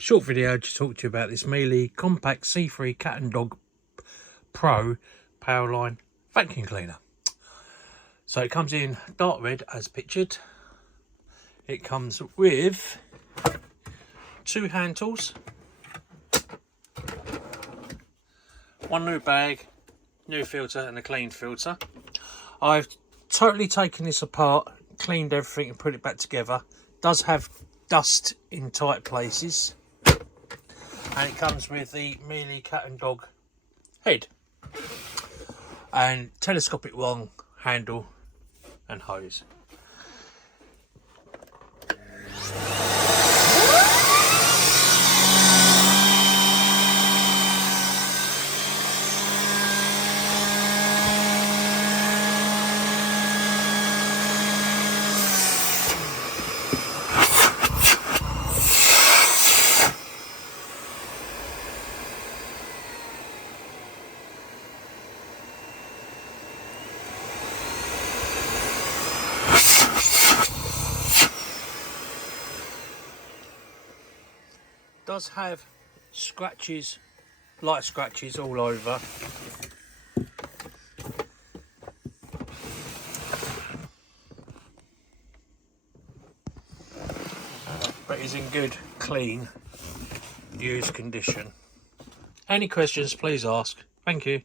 Short video to talk to you about this Miele Compact C3 Cat and Dog Pro PowerLine vacuum cleaner. So it comes in dark red as pictured. It comes with 2 hand tools, 1 new bag, new filter and a clean filter. I've totally taken this apart, cleaned everything and put it back together. It does have dust in tight places. And it comes with the Miele Cat and Dog head and telescopic wand handle and hose. Does have scratches, light scratches all over. But is in good, clean, used condition. Any questions, please ask. Thank you.